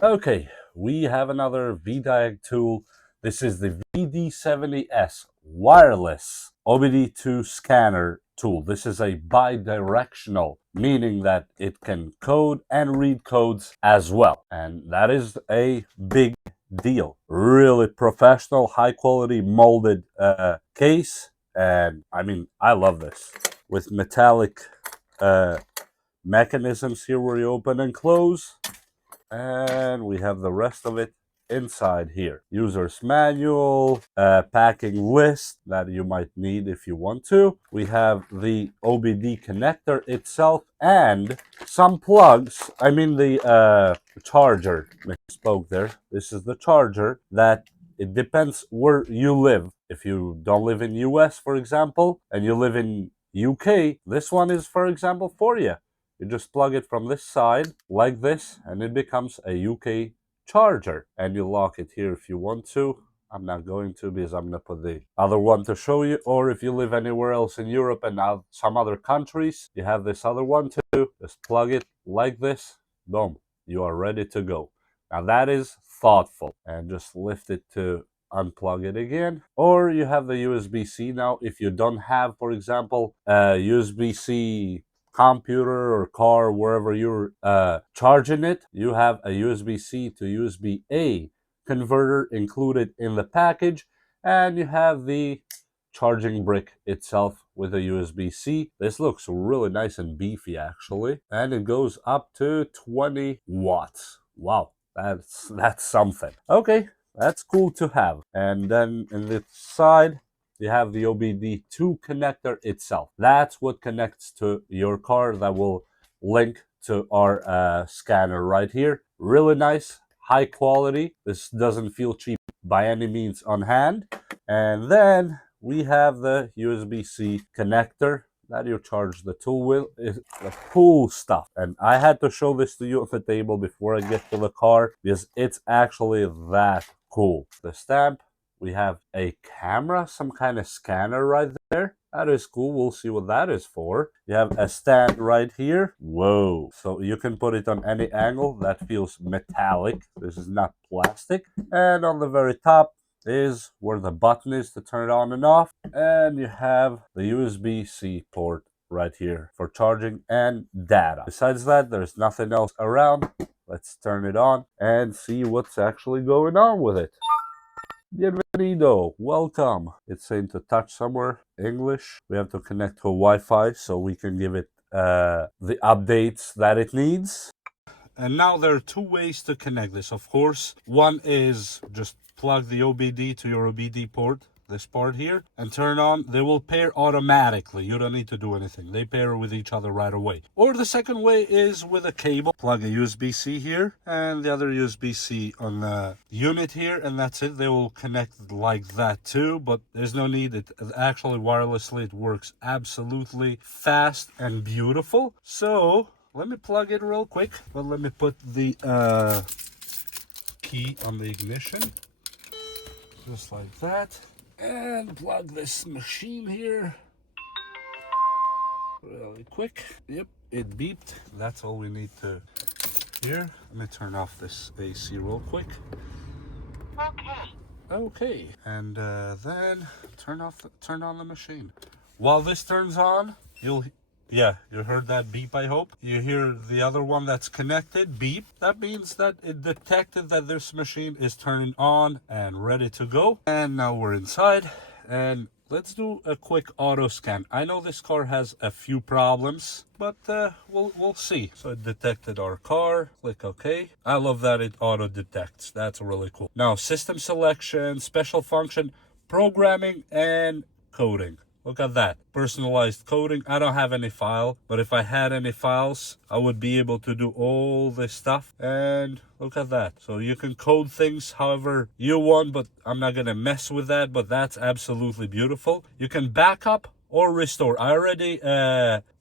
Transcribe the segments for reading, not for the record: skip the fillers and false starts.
Okay, we have another VDiag tool. This is the VD70S wireless OBD2 scanner tool. This is a bidirectional, meaning that it can code and read codes as well. And that is a big deal. Really professional, high quality molded case. And I mean, I love this with metallic mechanisms here where you open and close. And we have the rest of it inside here. User's manual, packing list that you might need if you want to. We have the OBD connector itself and some plugs. I mean the charger. Misspoke there. This is the charger that it depends where you live. If you don't live in US, for example, and you live in UK, this one is, for example, for you. You just plug it from this side like this and it becomes a UK charger, and you lock it here if you want to. I'm not going to because I'm going to put the other one to show you. Or if you live anywhere else in Europe and now some other countries, you have this other one too. Just plug it like this. Boom. You are ready to go. Now that is thoughtful. And just lift it to unplug it again. Or you have the USB-C. Now if you don't have, for example, USB-C computer or car, wherever you're charging it, you have a USB-C to USB-A converter included in the package, and you have the charging brick itself with a USB-C. This looks really nice and beefy actually, and it goes up to 20 watts. Wow, that's something. Okay, that's cool to have. And then in the side you have the OBD2 connector itself. That's what connects to your car. That will link to our scanner right here. Really nice, high quality. This doesn't feel cheap by any means on hand. And then we have the USB-C connector that you charge the tool with. Is the cool stuff. And I had to show this to you on the table before I get to the car because it's actually that cool. The stamp. We have a camera, some kind of scanner right there. That is cool. We'll see what that is for. You have a stand right here. Whoa. So you can put it on any angle. That feels metallic. This is not plastic. And on the very top is where the button is to turn it on and off. And you have the USB-C port right here for charging and data. Besides that, there's nothing else around. Let's turn it on and see what's actually going on with it. Bienvenido, welcome. It's saying to touch somewhere, English. We have to connect to Wi-Fi so we can give it the updates that it needs. And now there are two ways to connect this, of course. One is just plug the OBD to your OBD port, this part here, and turn on. They will pair automatically. You don't need to do anything. They pair with each other right away. Or the second way is with a cable. Plug a USB-C here and the other USB-C on the unit here, and that's it. They will connect like that too, but there's no need. It actually wirelessly, it works absolutely fast and beautiful. So let me plug it real quick, but let me put the key on the ignition, just like that, and plug this machine here really quick. Yep, it beeped. That's all we need to hear. Let me turn off this AC real quick. Okay, and then turn on the machine. While this turns on, you heard that beep, I hope. You hear the other one that's connected beep. That means that it detected that this machine is turning on and ready to go. And now we're inside, and let's do a quick auto scan. I know this car has a few problems, but we'll see. So it detected our car. Click OK. I love that it auto detects. That's really cool. Now system selection, special function, programming, and coding. Look at that. Personalized coding. I don't have any file, but if I had any files, I would be able to do all this stuff. And look at that. So you can code things however you want, but I'm not going to mess with that, but that's absolutely beautiful. You can back up or restore. I already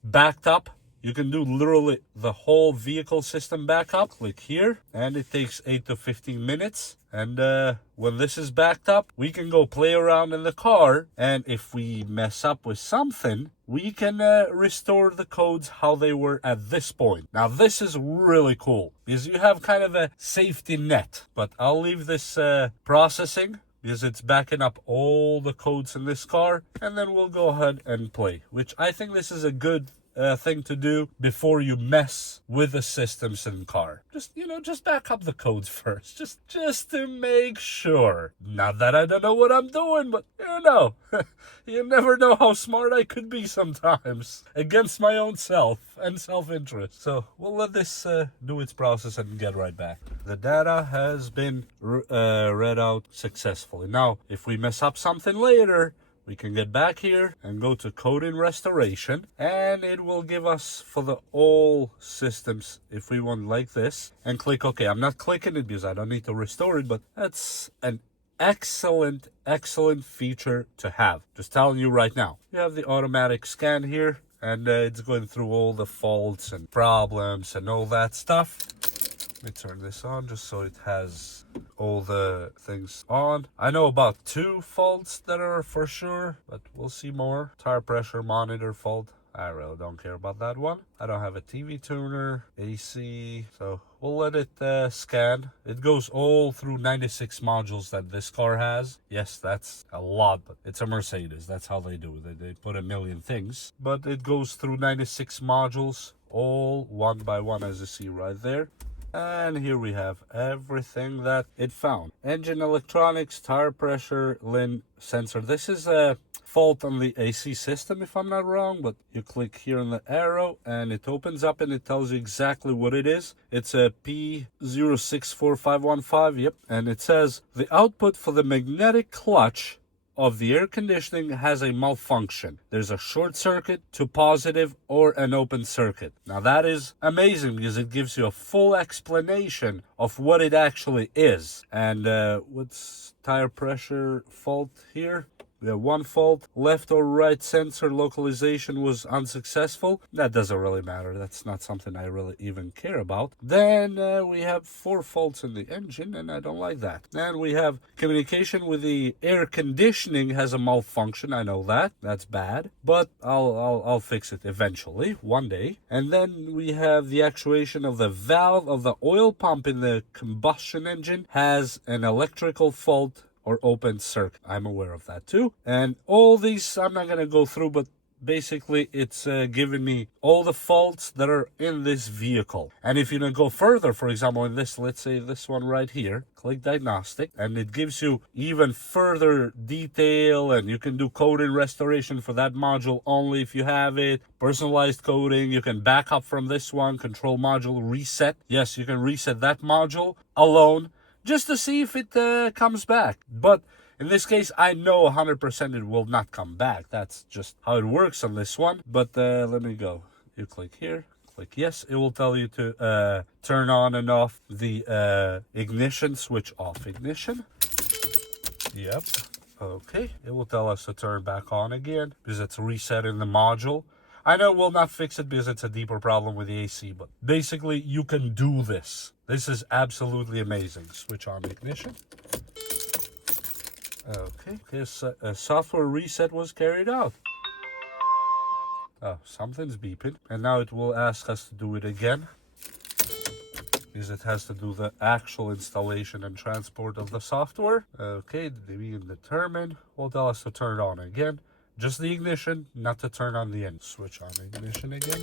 backed up You can do literally the whole vehicle system backup. Click here, and it takes 8 to 15 minutes. And when this is backed up, we can go play around in the car. And if we mess up with something, we can restore the codes how they were at this point. Now, this is really cool because you have kind of a safety net. But I'll leave this processing because it's backing up all the codes in this car. And then we'll go ahead and play, which I think this is a good thing to do before you mess with the systems in the car. Just back up the codes first, just to make sure. Not that I don't know what I'm doing, but you never know how smart I could be sometimes against my own self and self-interest. So we'll let this do its process and get right back. The data has been read out successfully. Now, if we mess up something later, we can get back here and go to coding restoration, and it will give us for the all systems if we want like this, and click OK. I'm not clicking it because I don't need to restore it, but that's an excellent feature to have. Just telling you right now. You have the automatic scan here, and it's going through all the faults and problems and all that stuff. Let me turn this on just so it has all the things on. I know about 2 faults that are for sure, but we'll see more. Tire pressure monitor fault. I really don't care about that one. I don't have a TV tuner, AC, so we'll let it scan. It goes all through 96 modules that this car has. Yes, that's a lot, but it's a Mercedes. That's how they do it. They put a million things, but it goes through 96 modules, all one by one, as you see right there. And here we have everything that it found. Engine electronics, tire pressure, LIN sensor. This is a fault on the AC system, if I'm not wrong, but you click here on the arrow and it opens up and it tells you exactly what it is. It's a P064515, yep. And it says the output for the magnetic clutch of the air conditioning has a malfunction. There's a short circuit to positive or an open circuit. Now that is amazing because it gives you a full explanation of what it actually is. And what's tire pressure fault here? We have 1 fault. Left or right sensor localization was unsuccessful. That doesn't really matter. That's not something I really even care about. Then we have 4 faults in the engine, and I don't like that. Then we have communication with the air conditioning has a malfunction. I know that. That's bad. But I'll fix it eventually, one day. And then we have the actuation of the valve of the oil pump in the combustion engine has an electrical fault or open circuit. I'm aware of that too. And all these I'm not going to go through, but basically it's giving me all the faults that are in this vehicle. And if you don't go further, for example, in this, let's say this one right here, click Diagnostic, and it gives you even further detail, and you can do coding restoration for that module only if you have it. Personalized coding, you can back up from this one, control module reset. Yes, you can reset that module alone, just to see if it comes back. But in this case, I know 100% it will not come back. That's just how it works on this one. But let me go. You click here, click yes. It will tell you to turn on and off the ignition, switch off ignition. Yep. Okay. It will tell us to turn back on again because it's resetting the module. I know it will not fix it because it's a deeper problem with the AC, but basically you can do this. This is absolutely amazing. Switch on the ignition. Okay, a software reset was carried out. Oh, something's beeping. And now it will ask us to do it again, because it has to do the actual installation and transport of the software. Okay, being determined. Will tell us to turn it on again. Just the ignition, not to turn on the engine. Switch on the ignition again.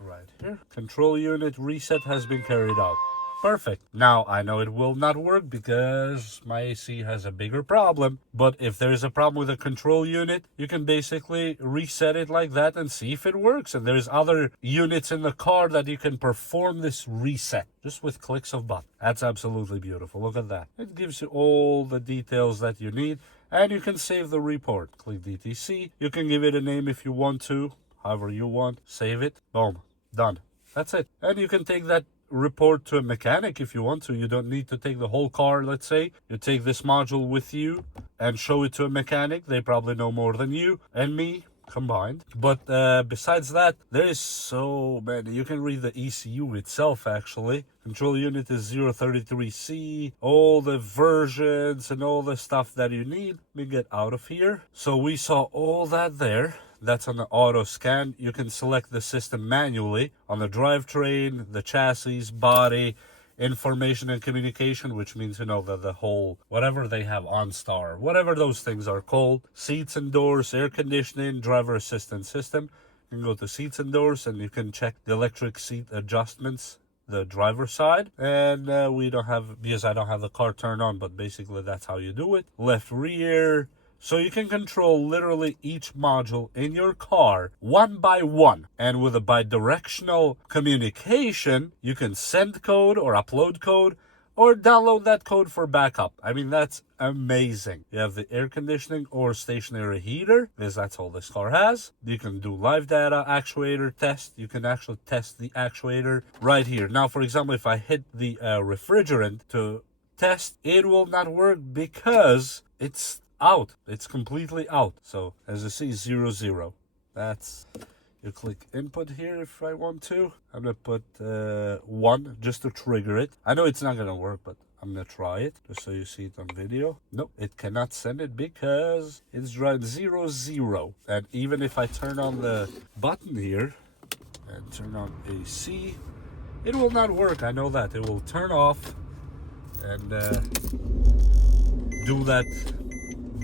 Right here. Control unit reset has been carried out. Perfect. Now, I know it will not work because my AC has a bigger problem. But if there's a problem with the control unit, you can basically reset it like that and see if it works. And there's other units in the car that you can perform this reset just with clicks of button. That's absolutely beautiful. Look at that. It gives you all the details that you need. And you can save the report. Click DTC. You can give it a name if you want to, however you want. Save it. Boom. Done. That's it. And you can take that report to a mechanic if you want to. You don't need to take the whole car, let's say. You take this module with you and show it to a mechanic. They probably know more than you and me, combined. But besides that, there is so many. You can read the ECU itself, actually. Control unit is 033C, all the versions and all the stuff that you need. Let me get out of here. So we saw all that there. That's on the auto scan. You can select the system manually on the drivetrain, the chassis, body, information and communication, which means, you know, the whole, whatever they have, OnStar, whatever those things are called, seats and doors, air conditioning, driver assistance system. You can go to seats and doors and you can check the electric seat adjustments, the driver side. And we don't have, because I don't have the car turned on, but basically that's how you do it. Left rear. So you can control literally each module in your car one by one. And with a bidirectional communication, you can send code or upload code or download that code for backup. I mean, that's amazing. You have the air conditioning or stationary heater, because that's all this car has. You can do live data, actuator test. You can actually test the actuator right here. Now, for example, if I hit the refrigerant to test, it will not work because it's out. It's completely out. So as you see, 0, 0. That's, you click input here if I want to. I'm gonna put 1 just to trigger it. I know it's not gonna work, but I'm gonna try it just so you see it on video. Nope, it cannot send it because it's drawing 0, 0. And even if I turn on the button here and turn on AC, it will not work. I know that. It will turn off and do that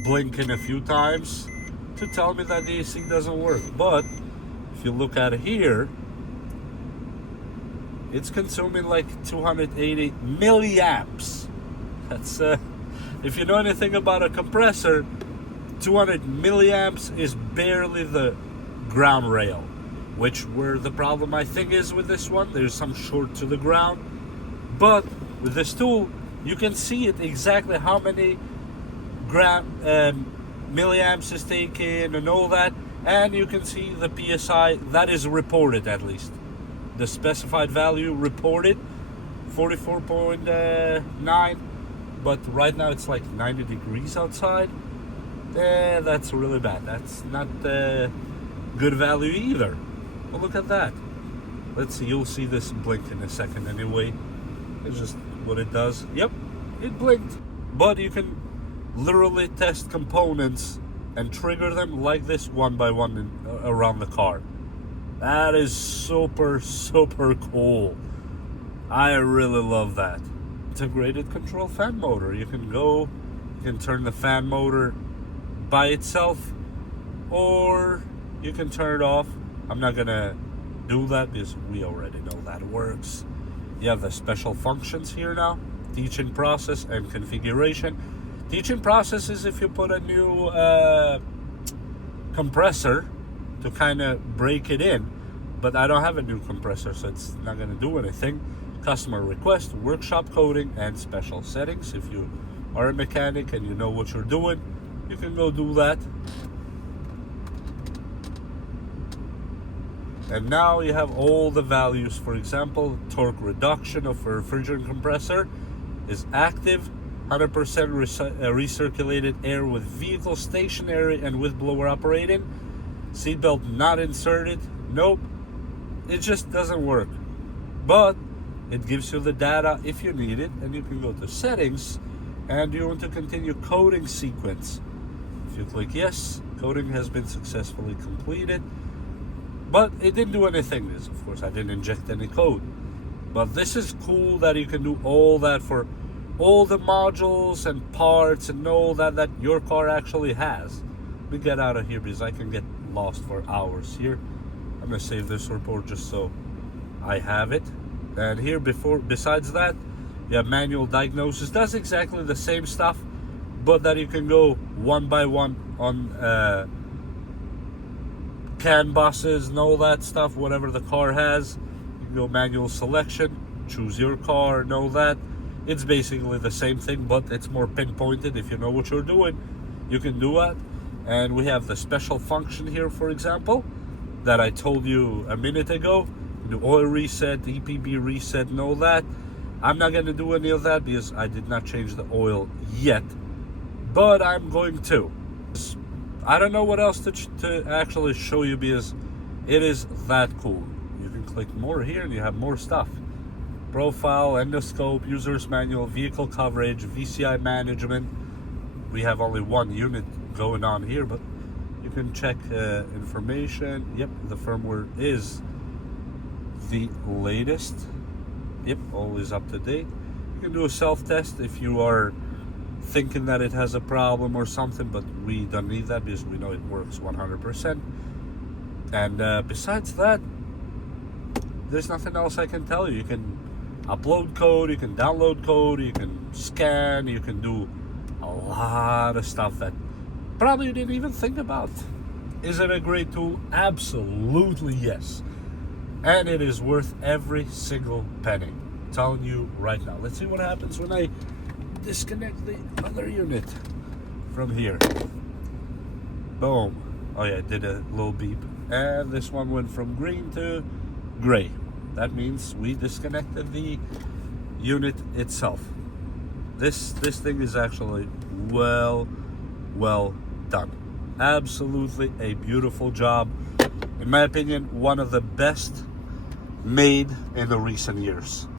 blinking a few times to tell me that the AC doesn't work. But if you look at it here, it's consuming like 280 milliamps. That's if you know anything about a compressor, 200 milliamps is barely the ground rail, which where the problem I think is with this one. There's some short to the ground, but with this tool you can see it exactly how many milliamps is taken and all that, and you can see the PSI that is reported, at least the specified value reported 44.9, but right now it's like 90 degrees outside. That's really bad. That's not good value either. But look at that. Let's see, you'll see this blink in a second anyway. It's just what it does. Yep, it blinked. But you can literally test components and trigger them like this one by one around the car. That is super, super cool. I really love that. Integrated control fan motor. You can go, you can turn the fan motor by itself, or you can turn it off. I'm not gonna do that because we already know that works. You have the special functions here now. Teaching process and configuration. Teaching process is if you put a new compressor to kind of break it in, but I don't have a new compressor, so it's not going to do anything. Customer request, workshop coding, and special settings. If you are a mechanic and you know what you're doing, you can go do that. And now you have all the values. For example, torque reduction of a refrigerant compressor is active. 100% recirculated air with vehicle stationary and with blower operating. Seatbelt not inserted. Nope. It just doesn't work. But it gives you the data if you need it, and you can go to settings and you want to continue coding sequence. If you click yes, coding has been successfully completed. But it didn't do anything. This, of course, I didn't inject any code. But this is cool that you can do all that for all the modules and parts and all that your car actually has. Let me get out of here because I can get lost for hours here. I'm gonna save this report just so I have it. And here besides that, you have manual diagnosis. That's exactly the same stuff, but that you can go one by one on CAN buses and all that stuff, whatever the car has. You can go manual selection, choose your car and all that. It's basically the same thing, but it's more pinpointed. If you know what you're doing, you can do that. And we have the special function here, for example, that I told you a minute ago. The oil reset, the EPB reset and all that. I'm not going to do any of that because I did not change the oil yet, but I'm going to. I don't know what else to actually show you because it is that cool. You can click more here and you have more stuff. Profile, endoscope, user's manual, vehicle coverage, VCI management. We have only one unit going on here, but you can check information. Yep, the firmware is the latest. Yep, always up to date. You can do a self-test if you are thinking that it has a problem or something, but we don't need that because we know it works 100%. And besides that, there's nothing else I can tell you. You can upload code, you can download code, you can scan, you can do a lot of stuff that probably you didn't even think about. Is it a great tool? Absolutely yes. And it is worth every single penny. I'm telling you right now. Let's see what happens when I disconnect the other unit from here. Boom. Oh yeah, it did a little beep. And this one went from green to gray. That means we disconnected the unit itself. This thing is actually well done. Absolutely a beautiful job. In my opinion, one of the best made in the recent years.